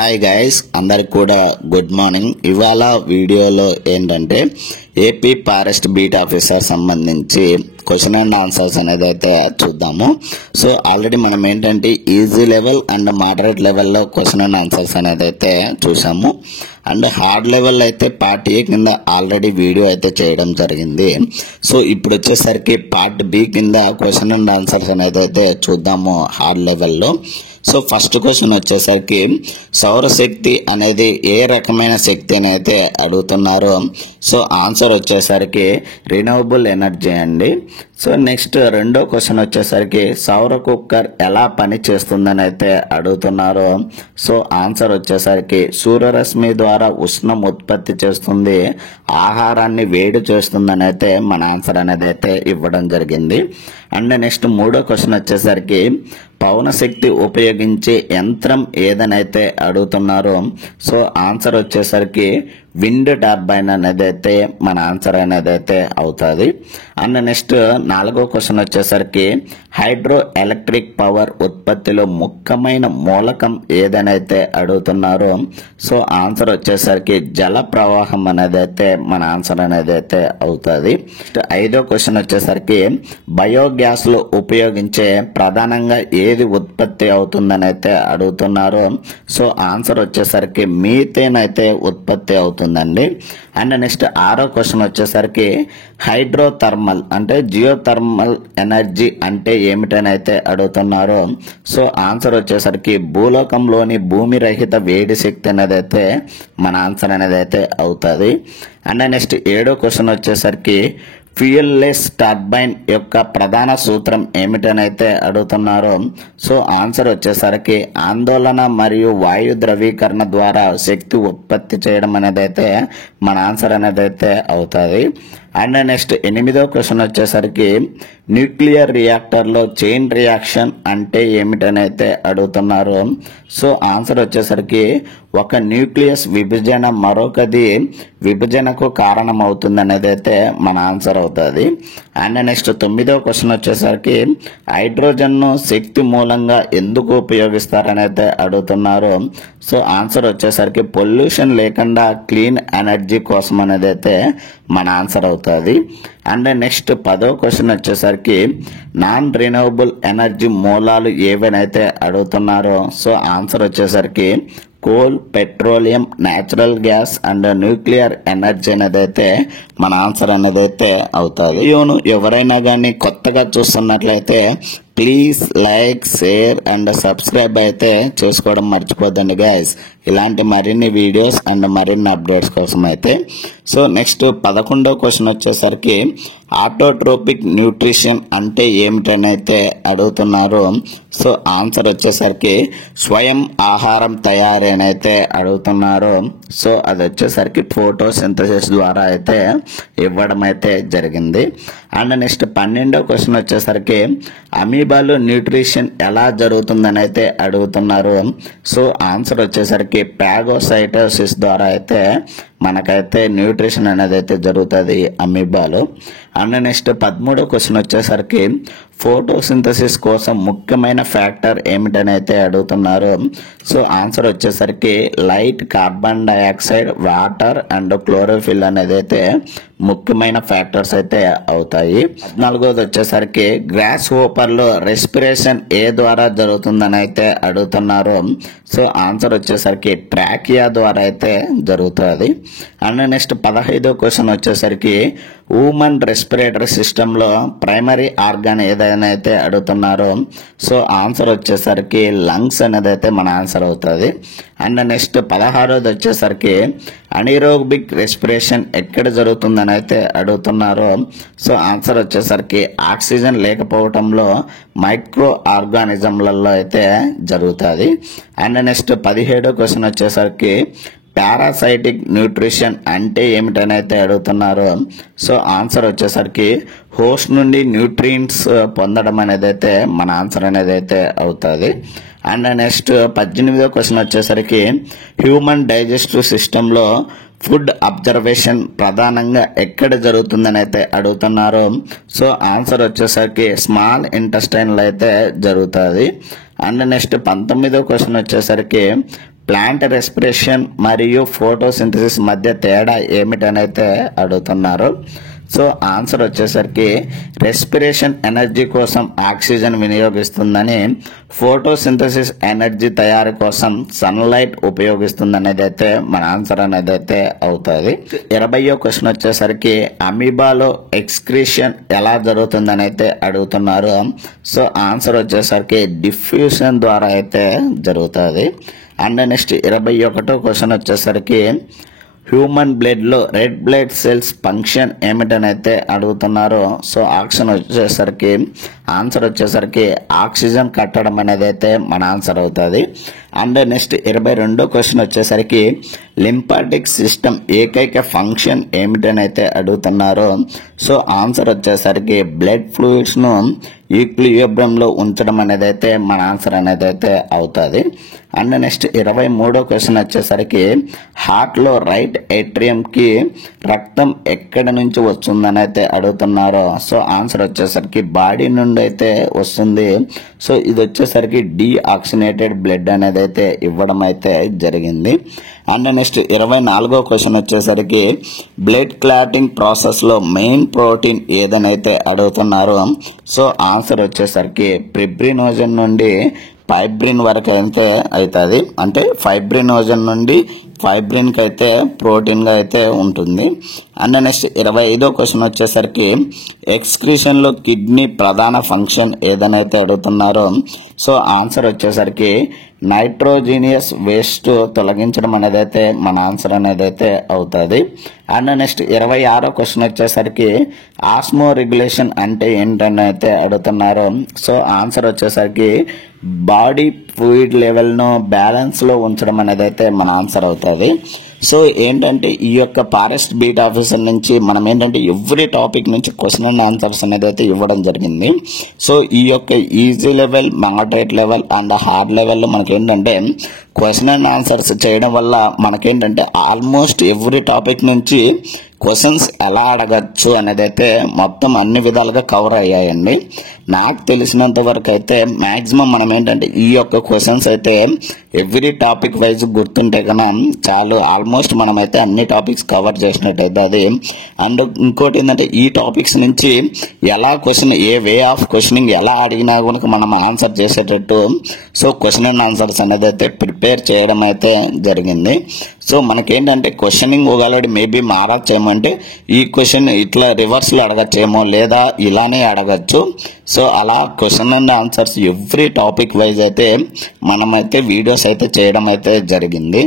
Hi guys, అందరికి కూడా good morning. ఇవాళ వీడియోలో ఏంటంటే ఏపీ ఫారెస్ట్ బీట్ ఆఫీసర్ సంబంధించి క్వశ్చన్ అండ్ ఆన్సర్స్ అనేది అయితే చూద్దాము. సో ఆల్రెడీ మనం ఏంటంటే ఈజీ లెవెల్ అండ్ మోడరేట్ లెవెల్లో క్వశ్చన్ అండ్ ఆన్సర్స్ అనేది అయితే చూసాము. అండ్ హార్డ్ లెవెల్ అయితే పార్ట్ ఏ కింద ఆల్రెడీ వీడియో అయితే చేయడం జరిగింది. సో ఇప్పుడు వచ్చేసరికి పార్ట్ బి కింద క్వశ్చన్ అండ్ ఆన్సర్స్ అనేది అయితే చూద్దాము హార్డ్ లెవెల్లో. సో ఫస్ట్ క్వశ్చన్ వచ్చేసరికి సౌరశక్తి అనేది ఏ రకమైన శక్తి అని అయితే అడుగుతున్నారు. సో ఆన్సర్ వచ్చేసరికి రినవబుల్ ఎనర్జీ అండి. సో నెక్స్ట్ రెండో క్వశ్చన్ వచ్చేసరికి సౌర కుక్కర్ ఎలా పని చేస్తుందని అయితే అడుగుతున్నారు. సో ఆన్సర్ వచ్చేసరికి సూర్యరశ్మి ద్వారా ఉష్ణం ఉత్పత్తి చేస్తుంది, ఆహారాన్ని వేడి చేస్తుందని అయితే మన ఆన్సర్ అనేది అయితే ఇవ్వడం జరిగింది. అండ్ నెక్స్ట్ మూడో క్వశ్చన్ వచ్చేసరికి పవనశక్తి ఉపయోగించే యంత్రం ఏదనైతే అడుగుతున్నారు. సో ఆన్సర్ వచ్చేసరికి విండ్ టర్బైన్ అనేది అయితే మన ఆన్సర్ అనేది అయితే అవుతుంది. అండ్ నెక్స్ట్ నాలుగో క్వశ్చన్ వచ్చేసరికి హైడ్రో ఎలక్ట్రిక్ పవర్ ఉత్పత్తిలో ముఖ్యమైన మూలకం ఏదనైతే అడుగుతున్నారు. సో ఆన్సర్ వచ్చేసరికి జల ప్రవాహం అనేది అయితే మన ఆన్సర్ అనేది అయితే అవుతుంది. ఐదో క్వశ్చన్ వచ్చేసరికి బయోగ్యాస్ లో ఉపయోగించే ప్రధానంగా ఏది ఉత్పత్తి అవుతుందని అయితే అడుగుతున్నారు. సో ఆన్సర్ వచ్చేసరికి మీథేన్ అయితే ఉత్పత్తి అవుతుందండి. అండ్ నెక్స్ట్ ఆరో క్వశ్చన్ వచ్చేసరికి హైడ్రోథర్మల్ అంటే జియోథర్మల్ ఎనర్జీ అంటే ఏమిటని అయితే అడుగుతున్నారు. సో ఆన్సర్ వచ్చేసరికి భూలోకంలోని భూమి రహిత వేడి శక్తి అనేది అయితే మన ఆన్సర్ అనేది అయితే అవుతుంది. అండ్ నెక్స్ట్ ఏడో క్వశ్చన్ వచ్చేసరికి ఫ్యూయల్లెస్ టర్బైన్ యొక్క ప్రధాన సూత్రం ఏమిటని అయితే అడుగుతున్నారు. సో ఆన్సర్ వచ్చేసరికి ఆందోళన మరియు వాయు ద్రవీకరణ ద్వారా శక్తి ఉత్పత్తి చేయడం అనేది అయితే మన ఆన్సర్ అనేది అయితే అవుతుంది. అండ్ నెక్స్ట్ ఎనిమిదో క్వశ్చన్ వచ్చేసరికి న్యూక్లియర్ రియాక్టర్లో చైన్ రియాక్షన్ అంటే ఏమిటని అయితే అడుగుతున్నారు. సో ఆన్సర్ వచ్చేసరికి ఒక న్యూక్లియస్ విభజన మరొకది విభజనకు కారణం అవుతుంది అనేది అయితే మన ఆన్సర్ అవుతుంది. అండ్ నెక్స్ట్ తొమ్మిదో క్వశ్చన్ వచ్చేసరికి హైడ్రోజన్ను శక్తి మూలంగా ఎందుకు ఉపయోగిస్తారని అయితే అడుగుతున్నారు. సో ఆన్సర్ వచ్చేసరికి పొల్యూషన్ లేకుండా క్లీన్ ఎనర్జీ కోసం అనేది అయితే మన ఆన్సర్ అవుతుంది. అండ్ నెక్స్ట్ పదో క్వశ్చన్ వచ్చేసరికి నాన్ రినవబుల్ ఎనర్జీ మూలాలు ఏవైతే అడుగుతున్నారో. సో ఆన్సర్ వచ్చేసరికి coal, petroleum, natural gas and nuclear energy అనేది అయితే మన ఆన్సర్ అనేది అయితే అవుతుంది. వీడియోను ఎవరైనా కానీ కొత్తగా చూస్తున్నట్లయితే please like, share and subscribe అయితే చేసుకోవడం మర్చిపోద్దండి గైస్, ఇలాంటి మరిన్ని వీడియోస్ అండ్ మరిన్ని అప్డేట్స్ కోసం అయితే. సో నెక్స్ట్ 11వ క్వశ్చన్ వచ్చేసరికి ఆటోట్రోపిక్ న్యూట్రిషన్ అంటే ఏమిటని అయితే అడుగుతున్నారు. సో ఆన్సర్ వచ్చేసరికి స్వయం ఆహారం తయారీ అని అయితే అడుగుతున్నారు. సో అది వచ్చేసరికి ఫోటోసింథసిస్ ద్వారా అయితే ఇవ్వడం అయితే జరిగింది. అండ్ నెక్స్ట్ 12వ క్వశ్చన్ వచ్చేసరికి అమీబాలో న్యూట్రిషన్ ఎలా జరుగుతుందని అయితే అడుగుతున్నారు. సో ఆన్సర్ వచ్చేసరికి పాగోసైటోసిస్ ద్వారా అయితే మనకైతే న్యూట్రిషన్ అనేది అయితే జరుగుతుంది అమీబాలో. అండ్ నెక్స్ట్ 13వ క్వశ్చన్ వచ్చేసరికి ఫోటోసింథసిస్ కోసం ముఖ్యమైన ఫ్యాక్టర్ ఏమిటని అయితే అడుగుతున్నారు. సో ఆన్సర్ వచ్చేసరికి light, carbon dioxide, water and chlorophyll అనేది అయితే ముఖ్యమైన ఫ్యాక్టర్స్ అయితే అవుతాయి. 14వది వచ్చేసరికి గ్రాస్ హోపర్ లో రెస్పిరేషన్ ఏ ద్వారా జరుగుతుందని అయితే అడుగుతున్నారు. సో ఆన్సర్ వచ్చేసరికి ట్రాకియా ద్వారా అయితే జరుగుతుంది. అండ్ నెక్స్ట్ 15వ క్వశ్చన్ వచ్చేసరికి హ్యూమన్ రెస్పిరేటరీ సిస్టమ్ లో ప్రైమరీ ఆర్గాన్ ఏదైనా అయితే అడుగుతున్నారు. సో ఆన్సర్ వచ్చేసరికి లంగ్స్ అనేది అయితే మన ఆన్సర్ అవుతుంది. అండ్ నెక్స్ట్ 16వది వచ్చేసరికి అనిరోబిక్ రెస్పిరేషన్ ఎక్కడ జరుగుతుందని అయితే అడుగుతున్నారు. సో ఆన్సర్ వచ్చేసరికి ఆక్సిజన్ లేకపోవటంలో మైక్రో ఆర్గానిజంలలో అయితే జరుగుతుంది. అండ్ నెక్స్ట్ 17వ క్వశ్చన్ వచ్చేసరికి పారాసైటిక్ న్యూట్రిషన్ అంటే ఏమిటని అయితే అడుగుతున్నారు. సో ఆన్సర్ వచ్చేసరికి హోస్ట్ నుండి న్యూట్రియంట్స్ పొందడం అనేది అయితే మన ఆన్సర్ అనేది అయితే అవుతుంది. అండ్ నెక్స్ట్ 18వ క్వశ్చన్ వచ్చేసరికి హ్యూమన్ డైజెస్టివ్ సిస్టంలో ఫుడ్ అబ్జర్వేషన్ ప్రధానంగా ఎక్కడ జరుగుతుందని అయితే అడుగుతున్నారు. సో ఆన్సర్ వచ్చేసరికి స్మాల్ ఇంటెస్టైన్ లో అయితే జరుగుతుంది. అండ్ నెక్స్ట్ 19వ క్వశ్చన్ వచ్చేసరికి ప్లాంట్ రెస్పిరేషన్ మరియు ఫోటోసింథసిస్ మధ్య తేడా ఏమిటనైతే అడుగుతున్నారు. సో ఆన్సర్ వచ్చేసరికి రెస్పిరేషన్ ఎనర్జీ కోసం ఆక్సిజన్ వినియోగిస్తుందని, ఫోటోసింథసిస్ ఎనర్జీ తయారీ కోసం సన్లైట్ ఉపయోగిస్తుంది అనేది అయితే మన ఆన్సర్ అనేది అయితే అవుతుంది. 20వ క్వశ్చన్ వచ్చేసరికి అమీబాలో ఎక్స్క్రీషన్ ఎలా జరుగుతుందని అయితే అడుగుతున్నారు. సో ఆన్సర్ వచ్చేసరికి డిఫ్యూషన్ ద్వారా అయితే జరుగుతుంది. అండ్ నెక్స్ట్ 21వ క్వశ్చన్ వచ్చేసరికి హ్యూమన్ బ్లడ్ లో రెడ్ బ్లడ్ సెల్స్ ఫంక్షన్ ఏమిటనైతే అడుగుతున్నారు. సో ఆన్సర్ వచ్చేసరికి ఆక్సిజన్ కట్టడం అనేది అయితే మన ఆన్సర్ అవుతుంది. అండ్ నెక్స్ట్ 22వ క్వశ్చన్ వచ్చేసరికి లింఫాటిక్ సిస్టమ్ ఏకైక ఫంక్షన్ ఏమిటనైతే అడుగుతున్నారు. సో ఆన్సర్ వచ్చేసరికి బ్లడ్ ఫ్లూయిడ్స్ ను ఈక్విలిబ్రియం లో ఉంచడం అనేది అయితే మన ఆన్సర్ అనేది అయితే అవుతుంది. అండ్ నెక్స్ట్ 23వ క్వశ్చన్ వచ్చేసరికి హార్ట్ లో రైట్ ఏట్రియం కి రక్తం ఎక్కడి నుంచి వస్తుందని అయితే అడుగుతున్నారు. సో ఆన్సర్ వచ్చేసరికి బాడీ నుండి అయితే వస్తుంది. సో ఇది వచ్చేసరికి డీఆక్సినేటెడ్ బ్లడ్ అనేది అయితే ఇవ్వడం అయితే జరిగింది. అండ్ నెక్స్ట్ 24వ క్వశ్చన్ వచ్చేసరికి బ్లడ్ క్లాటింగ్ ప్రాసెస్ లో మెయిన్ ప్రోటీన్ ఏదనైతే అడుగుతున్నారు. సో ఆన్సర్ వచ్చేసరికి ఫిబ్రినోజన్ నుండి ఫైబ్రిన్ వరకు అయితే అవుతుంది. అంటే ఫైబ్రినోజన్ నుండి ఫైబ్రిన్ కి అయితే ప్రోటీన్ గా అయితే ఉంటుంది. అండ్ నెక్స్ట్ 25వ క్వశ్చన్ వచ్చేసరికి ఎక్స్క్రీషన్ లో కిడ్నీ ప్రధాన ఫంక్షన్ ఏదనైతే అడుగుతున్నారో. సో ఆన్సర్ వచ్చేసరికి నైట్రోజీనియస్ వేస్ట్ తొలగించడం అనేది అయితే మన ఆన్సర్ అనేది అయితే అవుతుంది. అండ్ నెక్స్ట్ 26వ క్వశ్చన్ వచ్చేసరికి ఆస్మో రెగ్యులేషన్ అంటే ఏంటని అయితే అడుగుతున్నారు. సో ఆన్సర్ వచ్చేసరికి బాడీ ఫ్లూయిడ్ లెవెల్ ను బ్యాలెన్స్ లో ఉంచడం అనేది అయితే మన ఆన్సర్ అవుతుంది. సో ఏంటంటే ఈ యొక్క ఫారెస్ట్ బీట్ ఆఫీసర్ నుంచి మనం ఏంటంటే ఎవ్రీ టాపిక్ నుంచి క్వశ్చన్ అండ్ ఆన్సర్స్ అనేది అయితే ఇవ్వడం జరిగింది. సో ఈ యొక్క easy level, moderate level and hard లెవెల్లో మనకి ఏంటంటే క్వశ్చన్ అండ్ ఆన్సర్స్ చేయడం వల్ల మనకేంటంటే ఆల్మోస్ట్ ఎవ్రీ టాపిక్ నుంచి క్వశ్చన్స్ ఎలా అడగచ్చు అనేది అయితే మొత్తం అన్ని విధాలుగా కవర్ అయ్యాయండి. నాకు తెలిసినంత వరకు అయితే మాక్సిమం మనం ఏంటంటే ఈ యొక్క క్వశ్చన్స్ అయితే ఎవ్రీ టాపిక్ వైజ్ గుర్తుంటే కన్నా చాలు, ఆల్మోస్ట్ మనం అయితే అన్ని టాపిక్స్ కవర్ చేసినట్టు అయితే అది. అండ్ ఇంకోటి ఏంటంటే ఈ టాపిక్స్ నుంచి ఎలా question, A way of questioning ఎలా అడిగినా కనుక మనం ఆన్సర్ చేసేటట్టు సో క్వశ్చన్ అండ్ ఆన్సర్స్ అనేది అయితే ప్రిపేర్ చేయడం అయితే జరిగింది. సో మనకేంటంటే క్వశ్చనింగ్ ఒకవేళ మేబీ మారచ్చేమంటే ఈ క్వశ్చన్ ఇట్లా రివర్స్ లో అడగచ్చేమో, లేదా ఇలానే అడగచ్చు. సో అలా question and answers every topic wise అయితే మనమైతే వీడియోస్ అయితే చేయడం అయితే జరిగింది.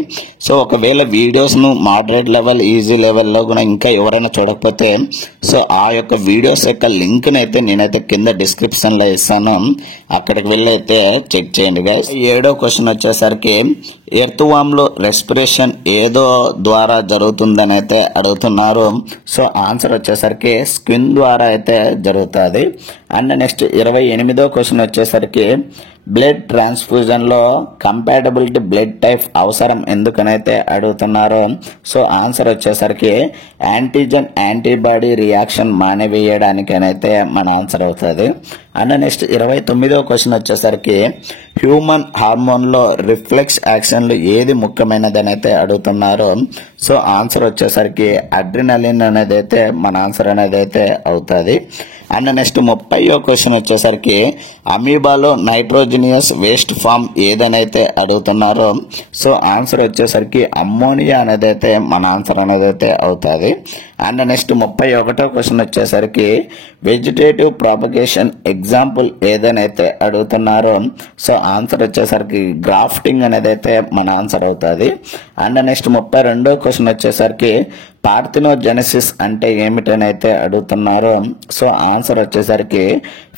సో ఒకవేళ వీడియోస్ ను మోడరేట్ లెవెల్, ఈజీ లెవెల్లో కూడా ఇంకా ఎవరైనా చూడకపోతే సో ఆ యొక్క వీడియోస్ యొక్క లింక్ అయితే నేనైతే కింద డిస్క్రిప్షన్ లో ఇస్తాను, అక్కడికి వెళ్ళి అయితే చెక్ చేయండి గైస్. 7వ క్వశ్చన్ వచ్చేసరికి ఎర్త్ వామ్ లో రెస్పిరేషన్ ఏదో ద్వారా జరుగుతుందని అయితే అడుగుతున్నారు. సో ఆన్సర్ వచ్చేసరికి స్కిన్ ద్వారా అయితే జరుగుతుంది. అండ్ నెక్స్ట్ 28వ క్వశ్చన్ వచ్చేసరికి బ్లడ్ ట్రాన్స్ఫ్యూజన్ లో కంపాటబిలిటీ బ్లడ్ టైప్ అవసరం ఎందుకనైతే అడుగుతున్నారు. సో ఆన్సర్ వచ్చేసరికి యాంటీజన్ యాంటీబాడీ రియాక్షన్ మానేవేయడానికనైతే మన ఆన్సర్ అవుతుంది. అండ్ నెక్స్ట్ 29వ క్వశ్చన్ వచ్చేసరికి హ్యూమన్ హార్మోన్ లో రిఫ్లెక్స్ యాక్షన్లు ఏది ముఖ్యమైనదని అయితే అడుగుతున్నారు. సో ఆన్సర్ వచ్చేసరికి అడ్రినలిన్ అనేది అయితే మన ఆన్సర్ అనేది అయితే అవుతుంది. అండ్ నెక్స్ట్ 30వ క్వశ్చన్ వచ్చేసరికి అమీబాలో నైట్రోజనియస్ వేస్ట్ ఫామ్ ఏదనైతే అడుగుతున్నారో. సో ఆన్సర్ వచ్చేసరికి అమ్మోనియా అనేది అయితే మన ఆన్సర్ అనేది అయితే అవుతుంది. అండ్ నెక్స్ట్ 31వ క్వశ్చన్ వచ్చేసరికి వెజిటేటివ్ ప్రాపగేషన్ ఎగ్జాంపుల్ ఏదనైతే అడుగుతున్నారో. సో ఆన్సర్ వచ్చేసరికి గ్రాఫ్టింగ్ అనేది అయితే మన ఆన్సర్ అవుతుంది. అండ్ నెక్స్ట్ 32వ క్వశ్చన్ వచ్చేసరికి పార్థినోజెనసిస్ అంటే ఏమిటని అయితే అడుగుతున్నారు. సో ఆన్సర్ వచ్చేసరికి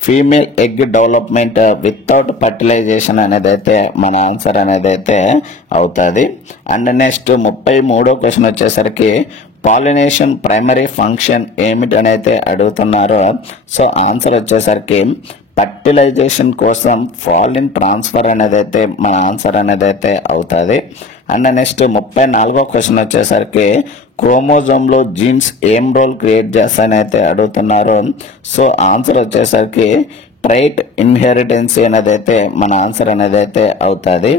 female egg development without fertilization అనేది అయితే మన ఆన్సర్ అనేది అయితే అవుతుంది. అండ్ నెక్స్ట్ 33వ క్వశ్చన్ వచ్చేసరికి పాలినేషన్ ప్రైమరీ ఫంక్షన్ ఏమిటని అయితే అడుగుతున్నారు. సో ఆన్సర్ వచ్చేసరికి ఫర్టిలైజేషన్ కోసం పాలిన్ ట్రాన్స్ఫర్ అనేది అయితే మన ఆన్సర్ అనేది అయితే అవుతుంది. అండ్ నెక్స్ట్ 34వ క్వశ్చన్ వచ్చేసరికి క్రోమోజోమ్ లో జీన్స్ ఏం రోల్ క్రియేట్ చేస్తానైతే అడుగుతున్నారు. సో ఆన్సర్ వచ్చేసరికి ట్రైట్ ఇన్హెరిటెన్సీ అనేది అయితే మన ఆన్సర్ అనేది అయితే అవుతుంది.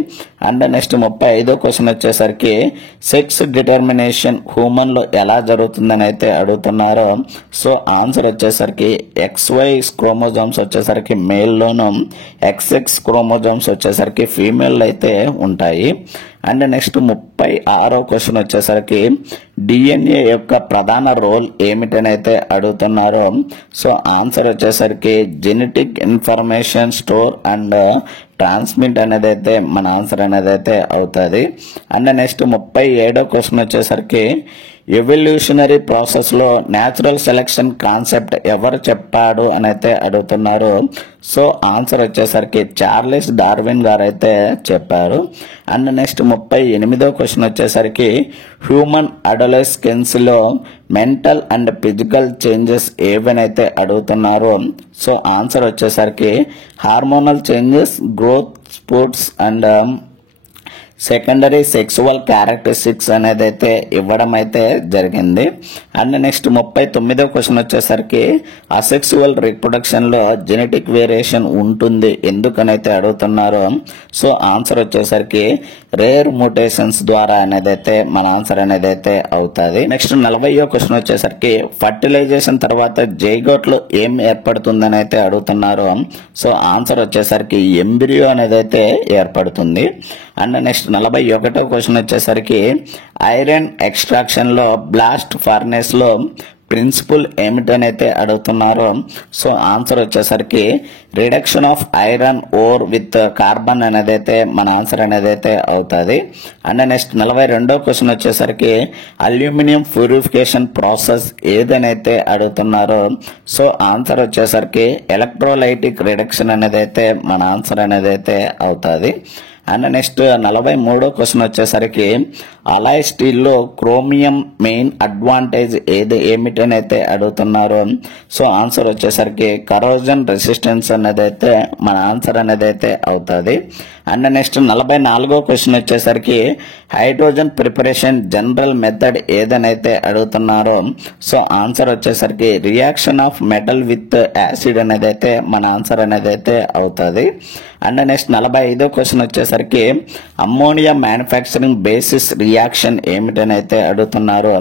అండ్ నెక్స్ట్ 35వ క్వశ్చన్ వచ్చేసరికి సెక్స్ డిటర్మినేషన్ హ్యూమన్ లో ఎలా జరుగుతుందని అయితే అడుగుతున్నారు. సో ఆన్సర్ వచ్చేసరికి XY క్రోమోజోమ్స్ వచ్చేసరికి మేల్ లోను, XX క్రోమోజోమ్స్ వచ్చేసరికి ఫీమేల్ అయితే ఉంటాయి. అండ్ నెక్స్ట్ 36వ క్వశ్చన్ వచ్చేసరికి DNA యొక్క ప్రధాన రోల్ ఏమిటని అయితే అడుగుతున్నారు. సో ఆన్సర్ వచ్చేసరికి genetic information store and transmit అనేది అయితే మన ఆన్సర్ అనేది అయితే అవుతుంది. అండ్ నెక్స్ట్ 37వ క్వశ్చన్ వచ్చేసరికి ఎవల్యూషనరీ ప్రాసెస్ లో న్యాచురల్ సెలెక్షన్ కాన్సెప్ట్ ఎవరు చెప్పాడు అని అయితే అడుగుతున్నారు. సో ఆన్సర్ వచ్చేసరికి చార్లెస్ డార్విన్ గారు అయితే చెప్పారు. అండ్ నెక్స్ట్ 38వ క్వశ్చన్ వచ్చేసరికి హ్యూమన్ అడోలెస్కెన్స్ లో మెంటల్ అండ్ ఫిజికల్ చేంజెస్ ఏవనైతే అడుగుతున్నారు. సో ఆన్సర్ వచ్చేసరికి hormonal changes, growth sports and secondary sexual characteristics అనేది అయితే ఇవ్వడం అయితే జరిగింది. అండ్ నెక్స్ట్ 39వ క్వశ్చన్ వచ్చేసరికి అసెక్సువల్ రీప్రొడక్షన్ లో జెనెటిక్ వేరియేషన్ ఉంటుంది ఎందుకనైతే అడుగుతున్నారు. సో ఆన్సర్ వచ్చేసరికి రేర్ మ్యూటేషన్స్ ద్వారా అనేది అయితే మన ఆన్సర్ అనేది అయితే అవుతుంది. నెక్స్ట్ 40వ క్వశ్చన్ వచ్చేసరికి ఫర్టిలైజేషన్ తర్వాత జైగోట్ లో ఏం ఏర్పడుతుందని అయితే అడుగుతున్నారు. సో ఆన్సర్ వచ్చేసరికి ఎంబ్రియో అనేది అయితే ఏర్పడుతుంది. అండ్ నెక్స్ట్ 41వ క్వశ్చన్ వచ్చేసరికి ఐరన్ ఎక్స్ట్రాక్షన్ లో బ్లాస్ట్ ఫర్నేస్ లో ప్రిన్సిపల్ ఏమిటనైతే అడుగుతున్నారు. సో ఆన్సర్ వచ్చేసరికి reduction of iron ore with carbon అనేది అయితే మన ఆన్సర్ అనేది అయితే అవుతుంది. అండ్ నెక్స్ట్ 42వ క్వశ్చన్ వచ్చేసరికి అల్యూమినియం ప్యూరిఫికేషన్ ప్రాసెస్ ఏదనైతే అడుగుతున్నారు. సో ఆన్సర్ వచ్చేసరికి ఎలక్ట్రోలైటిక్ రిడక్షన్ అనేది అయితే మన ఆన్సర్ అనేది అయితే అవుతుంది. అండ్ నెక్స్ట్ 43వ క్వశ్చన్ వచ్చేసరికి అలాయ్ స్టీల్ లో క్రోమియం మెయిన్ అడ్వాంటేజ్ ఏమిటనైతే అడుగుతున్నారు. సో ఆన్సర్ వచ్చేసరికి కరోజన్ రెసిస్టెన్స్ అనేది అయితే మన ఆన్సర్ అనేది అయితే అవుతుంది. అండ్ నెక్స్ట్ 44వ క్వశ్చన్ వచ్చేసరికి హైడ్రోజన్ ప్రిపరేషన్ జనరల్ మెథడ్ ఏదనైతే అడుగుతున్నారో. సో ఆన్సర్ వచ్చేసరికి reaction of metal with acid అనేది అయితే మన ఆన్సర్ అనేది అయితే అవుతుంది. అండ్ నెక్స్ట్ 45వ క్వశ్చన్ వచ్చేసరికి అమ్మోనియా మ్యానుఫ్యాక్చరింగ్ బేసిస్ రియాక్షన్ ఏమిటనైతే అడుగుతున్నారు.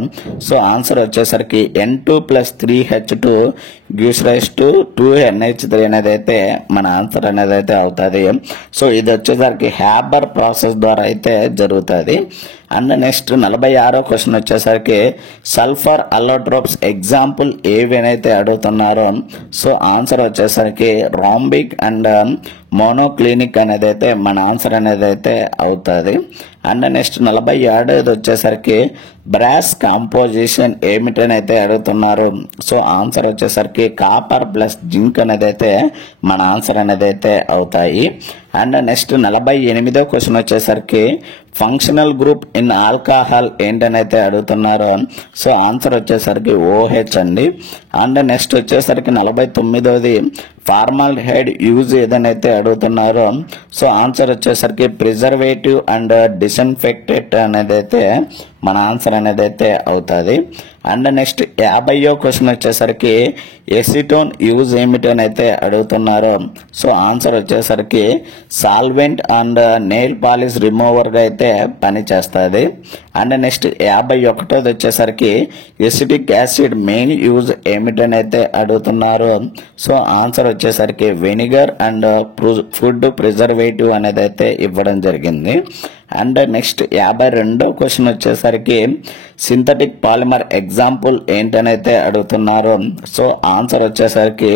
సో ఆన్సర్ వచ్చేసరికి N2+3H2 gives rise to 2NH3 అనేది అయితే మన ఆన్సర్ అనేది అయితే అవుతుంది. సో ఇది వచ్చేసరికి హ్యాబర్ ప్రాసెస్ ద్వారా అయితే జరుగుతుంది. అండ్ నెక్స్ట్ 46వ క్వశ్చన్ వచ్చేసరికి సల్ఫర్ అల్లోట్రోప్స్ ఎగ్జాంపుల్ ఏవేనైతే అడుగుతున్నారో. సో ఆన్సర్ వచ్చేసరికి రాంబిక్ అండ్ మోనోక్లినిక్ అనేది అయితే మన ఆన్సర్ అనేది అయితే అవుతుంది. అండ్ నెక్స్ట్ 47ది వచ్చేసరికి బ్రాస్ కాంపోజిషన్ ఏమిటనైతే అడుగుతున్నారు. సో ఆన్సర్ వచ్చేసరికి కాపర్ ప్లస్ జింక్ అనేది అయితే మన ఆన్సర్ అనేది అయితే అవుతాయి. అండ్ నెక్స్ట్ 48వ క్వశ్చన్ వచ్చేసరికి ఫంక్షనల్ గ్రూప్ ఇన్ ఆల్కహాల్ ఏంటనైతే అడుగుతున్నారు. సో ఆన్సర్ వచ్చేసరికి OH అండి. అండ్ నెక్స్ట్ వచ్చేసరికి 49వది ఫార్మాల్డిహైడ్ యూజ్ ఏదనైతే అడుగుతున్నారో. సో ఆన్సర్ వచ్చేసరికి ప్రిజర్వేటివ్ అండ్ డిస్ఇన్ఫెక్టెంట్ అనేది అయితే మన ఆన్సర్ అనేది అయితే అవుతుంది. అండ్ నెక్స్ట్ 50వ క్వశ్చన్ వచ్చేసరికి ఎసిటోన్ యూజ్ ఏమిటనైతే అడుగుతున్నారు. సో ఆన్సర్ వచ్చేసరికి solvent and nail polish remover గా అయితే పని చేస్తుంది. అండ్ నెక్స్ట్ 51వది వచ్చేసరికి ఎసిటిక్ యాసిడ్ మెయిన్ యూజ్ ఏమిటనైతే అడుగుతున్నారు. సో ఆన్సర్ వచ్చేసరికి వెనిగర్ అండ్ ఫుడ్ ప్రిజర్వేటివ్ అనేది అయితే ఇవ్వడం జరిగింది. అండ్ నెక్స్ట్ 52వ క్వశ్చన్ వచ్చేసరికి సింథటిక్ పాలిమర్ ఎగ్జాంపుల్ ఏంటనైతే అడుగుతున్నారు. సో ఆన్సర్ వచ్చేసరికి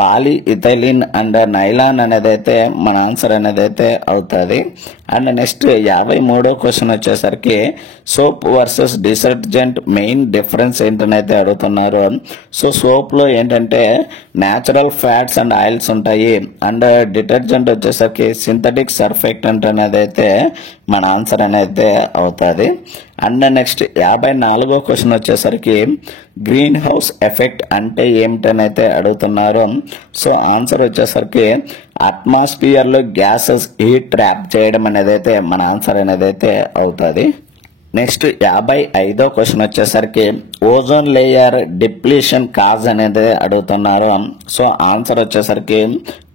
పాలిఇథైలిన్ అండ్ నైలాన్ అనేది అయితే మన ఆన్సర్ అనేది అయితే అవుతుంది. అండ్ నెక్స్ట్ 53వ క్వశ్చన్ వచ్చేసరికి soap versus detergent main difference ఏంటనైతే అడుగుతున్నారు. సో సోప్ లో ఏంటంటే న్యాచురల్ ఫ్యాట్స్ అండ్ ఆయిల్స్ ఉంటాయి. అండ్ డిటర్జెంట్ వచ్చేసరికి సింథటిక్ సర్ఫెక్టెంట్ అనేది అయితే మన ఆన్సర్ అనేది అవుతుంది. అండ్ నెక్స్ట్ 54వ క్వశ్చన్ వచ్చేసరికి గ్రీన్ హౌస్ ఎఫెక్ట్ అంటే ఏమిటనైతే అడుగుతున్నారు. సో ఆన్సర్ వచ్చేసరికి అట్మాస్ఫియర్ లో గ్యాసెస్ హీట్ ట్రాప్ చేయడం అనేది అయితే మన ఆన్సర్ అనేది అయితే అవుతుంది. నెక్స్ట్ 55వ క్వశ్చన్ వచ్చేసరికి ఓజోన్ లేయర్ డిప్లీషన్ కాజ్ అనేది అడుగుతున్నారు. సో ఆన్సర్ వచ్చేసరికి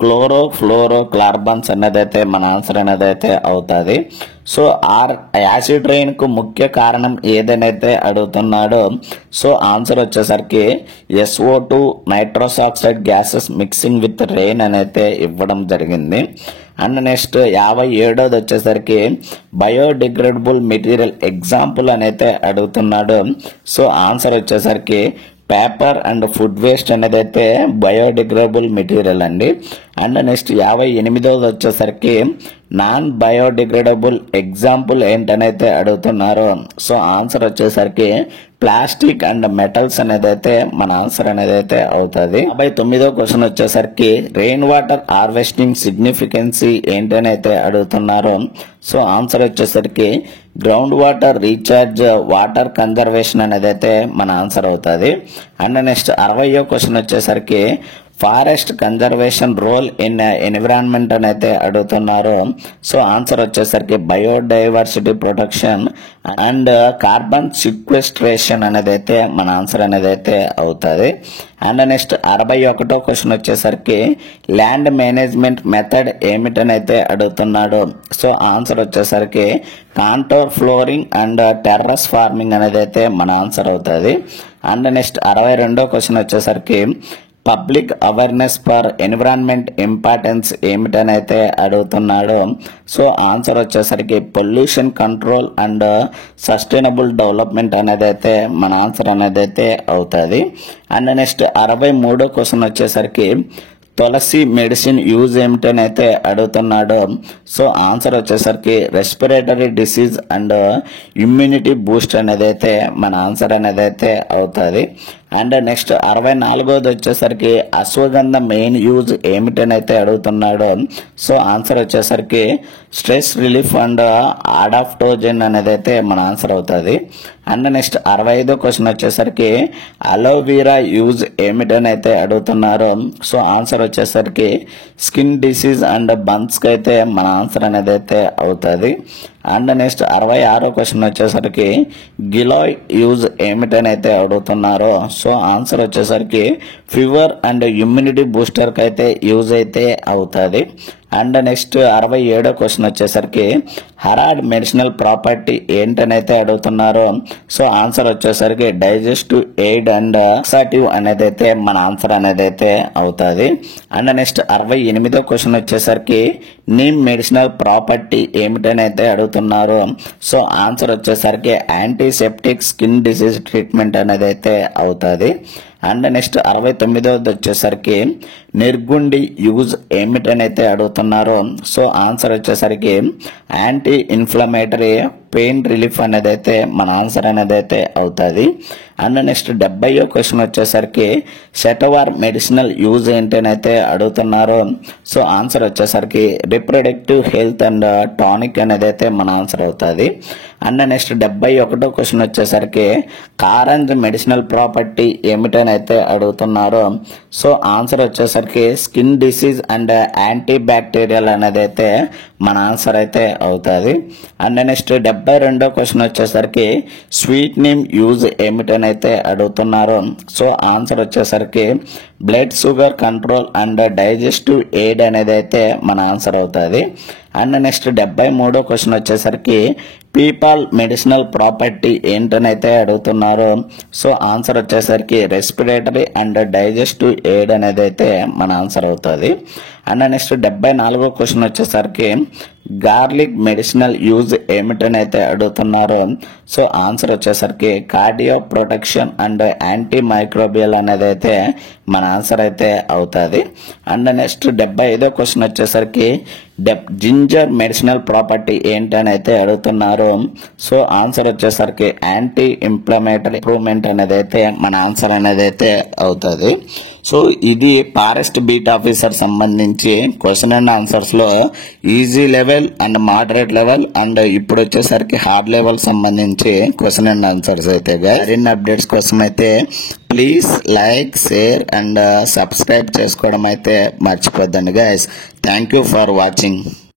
క్లోరో ఫ్లోరో కార్బన్స్ అనేది అయితే మన ఆన్సర్ అనేది అయితే అవుతుంది. సో యాసిడ్ రెయిన్ కు ముఖ్య కారణం ఏదైతే అడుగుతున్నాడో సో ఆన్సర్ వచ్చేసరికి SO2 nitrous oxide gases mixing with rain అనేది ఇవ్వడం జరిగింది. అండ్ నెక్స్ట్ 57వది వచ్చేసరికి బయోడిగ్రేడబుల్ మెటీరియల్ ఎగ్జాంపుల్ అనేది అడుగుతున్నాడు. సో ఆన్సర్ వచ్చేసరికి పేపర్ అండ్ ఫుడ్ వేస్ట్ అనేది అయితే బయోడిగ్రేడబుల్ మెటీరియల్ అండి. అండ్ నెక్స్ట్ 58వది వచ్చేసరికి నాన్ బయోడిగ్రేడబుల్ ఎగ్జాంపుల్ ఏంటనైతే అడుగుతున్నారు. సో ఆన్సర్ వచ్చేసరికి ప్లాస్టిక్ అండ్ మెటల్స్ అనేది అయితే మన ఆన్సర్ అనేది అయితే అవుతుంది. 59వ క్వశ్చన్ వచ్చేసరికి రెయిన్ వాటర్ హార్వెస్టింగ్ సిగ్నిఫికెన్సీ ఏంటనైతే అడుగుతున్నారు. సో ఆన్సర్ వచ్చేసరికి ground water recharge water conservation అనేది అయితే మన ఆన్సర్ అవుతుంది. అండ్ నెక్స్ట్ 60వ క్వశ్చన్ వచ్చేసరికి forest conservation role in environment అని అయితే అడుగుతున్నారు. సో ఆన్సర్ వచ్చేసరికి బయోడైవర్సిటీ ప్రొటెక్షన్ అండ్ కార్బన్ సిక్వెస్ట్రేషన్ అనేది అయితే మన ఆన్సర్ అనేది అయితే అవుతుంది. అండ్ నెక్స్ట్ 61వ క్వశ్చన్ వచ్చేసరికి ల్యాండ్ మేనేజ్మెంట్ మెథడ్ ఏమిటని అయితే అడుగుతున్నాడు. సో ఆన్సర్ వచ్చేసరికి contour flooring and terrace farming అనేది అయితే మన ఆన్సర్ అవుతుంది. అండ్ నెక్స్ట్ 62వ క్వశ్చన్ వచ్చేసరికి public awareness for environment importance ఏమిటని అయితే అడుగుతున్నాడు. సో ఆన్సర్ వచ్చేసరికి pollution control and sustainable development అనేది అయితే మన ఆన్సర్ అనేది అయితే అవుతుంది. అండ్ నెక్స్ట్ 63వ క్వశ్చన్ వచ్చేసరికి తులసి మెడిసిన్ యూజ్ ఏమిటని అయితే అడుగుతున్నాడు. సో ఆన్సర్ వచ్చేసరికి respiratory disease and immunity Boost అనేది అయితే మన ఆన్సర్ అనేది అయితే అవుతుంది. అండ్ నెక్స్ట్ 64వది వచ్చేసరికి అశ్వగంధ మెయిన్ యూజ్ ఏమిటని అయితే అడుగుతున్నాడు. సో ఆన్సర్ వచ్చేసరికి స్ట్రెస్ రిలీఫ్ అండ్ అడాప్టోజన్ అనేది అయితే మన ఆన్సర్ అవుతుంది. అండ్ నెక్స్ట్ 65వ క్వశ్చన్ వచ్చేసరికి అలోవీరా యూజ్ ఏమిటని అయితే అడుగుతున్నారు. సో ఆన్సర్ వచ్చేసరికి స్కిన్ డిసీజ్ అండ్ బన్స్ కి అయితే మన ఆన్సర్ అనేది అయితే అవుతుంది. అండ్ నెక్స్ట్ 66వ క్వశ్చన్ వచ్చేసరికి గిలాయ్ యూజ్ ఏమిటని అయితే అడుగుతున్నారు. సో ఆన్సర్ వచ్చేసరికి ఫీవర్ అండ్ ఇమ్యూనిటీ బూస్టర్ కి అయితే యూజ్ అయితే అవుతుంది. అండ్ నెక్స్ట్ 67వ క్వశ్చన్ వచ్చేసరికి హరాడ్ మెడిసినల్ ప్రాపర్టీ ఏంటని అయితే అడుగుతున్నారు. సో ఆన్సర్ వచ్చేసరికి డైజెస్టివ్ ఎయిడ్ అండ్ లాక్సాటివ్ అనేది అయితే మన ఆన్సర్ అనేది అయితే అవుతుంది. అండ్ నెక్స్ట్ 68వ క్వశ్చన్ వచ్చేసరికి నీమ్ మెడిసినల్ ప్రాపర్టీ ఏమిటని అయితే అడుగుతున్నారు. సో ఆన్సర్ వచ్చేసరికి యాంటీసెప్టిక్ స్కిన్ డిసీజ్ ట్రీట్మెంట్ అనేది అయితే అవుతుంది. అండ్ నెక్స్ట్ 69వది వచ్చేసరికి నిర్గుండి యూజ్ ఏమిటని అయితే అడుగుతున్నారు. సో ఆన్సర్ వచ్చేసరికి యాంటీ ఇన్ఫ్లమేటరీ పెయిన్ రిలీఫ్ అనేది అయితే మన ఆన్సర్ అనేది అయితే అవుతుంది. అండ్ నెక్స్ట్ 70వ క్వశ్చన్ వచ్చేసరికి షెటవార్ మెడిసినల్ యూజ్ ఏంటని అయితే అడుగుతున్నారు. సో ఆన్సర్ వచ్చేసరికి రిప్రొడక్టివ్ హెల్త్ అండ్ టానిక్ అనేది అయితే మన ఆన్సర్ అవుతుంది. అండ్ నెక్స్ట్ 71వ క్వశ్చన్ వచ్చేసరికి కారంజ్ మెడిసినల్ ప్రాపర్టీ ఏమిటని అయితే అడుగుతున్నారు. సో ఆన్సర్ వచ్చేసరికి skin disease and anti bacterial అనేది అయితే మన ఆన్సర్ అయితే అవుతుంది. అండ్ నెక్స్ట్ 72వ క్వశ్చన్ వచ్చేసరికి స్వీట్ నేమ్ యూజ్ ఏమిటని అయితే అడుగుతున్నారు. సో ఆన్సర్ వచ్చేసరికి blood sugar control and digestive aid అనేది అయితే మన ఆన్సర్ అవుతుంది. అండ్ నెక్స్ట్ 73వ క్వశ్చన్ వచ్చేసరికి పీపాల్ మెడిసినల్ ప్రాపర్టీ ఏంటనైతే అడుగుతున్నారు. సో ఆన్సర్ వచ్చేసరికి రెస్పిరేటరీ అండ్ డైజెస్టివ్ ఎయిడ్ అనేది అయితే మన ఆన్సర్ అవుతుంది. అండ్ నెక్స్ట్ 74వ క్వశ్చన్ వచ్చేసరికి గార్లిక్ మెడిసినల్ యూజ్ ఏమిటనైతే అడుగుతున్నారు. సో ఆన్సర్ వచ్చేసరికి cardio protection and anti microbial అనేది అయితే మన ఆన్సర్ అయితే అవుతుంది. అండ్ నెక్స్ట్ 75వ క్వశ్చన్ వచ్చేసరికి జింజర్ మెడిసినల్ ప్రాపర్టీ ఏంటని అయితే అడుగుతున్నారు. సో ఆన్సర్ వచ్చేసరికి యాంటీ ఇన్ఫ్లమేటరీ ఇంప్రూవ్మెంట్ అనేది అయితే మన ఆన్సర్ అనేది అయితే అవుతుంది. సో ఇది ఫారెస్ట్ బీట్ ఆఫీసర్ సంబంధించి క్వశ్చన్ అండ్ ఆన్సర్స్ లో easy level and moderate level and ఇప్పుడు వచ్చేసరికి హార్డ్ లెవెల్ సంబంధించి క్వశ్చన్ అండ్ ఆన్సర్స్ అయితే మరిన్ని అప్డేట్స్ కోసం అయితే please like share and subscribe చేసుకోవడం అయితే మర్చిపోద్దండి guys. Thank you for watching.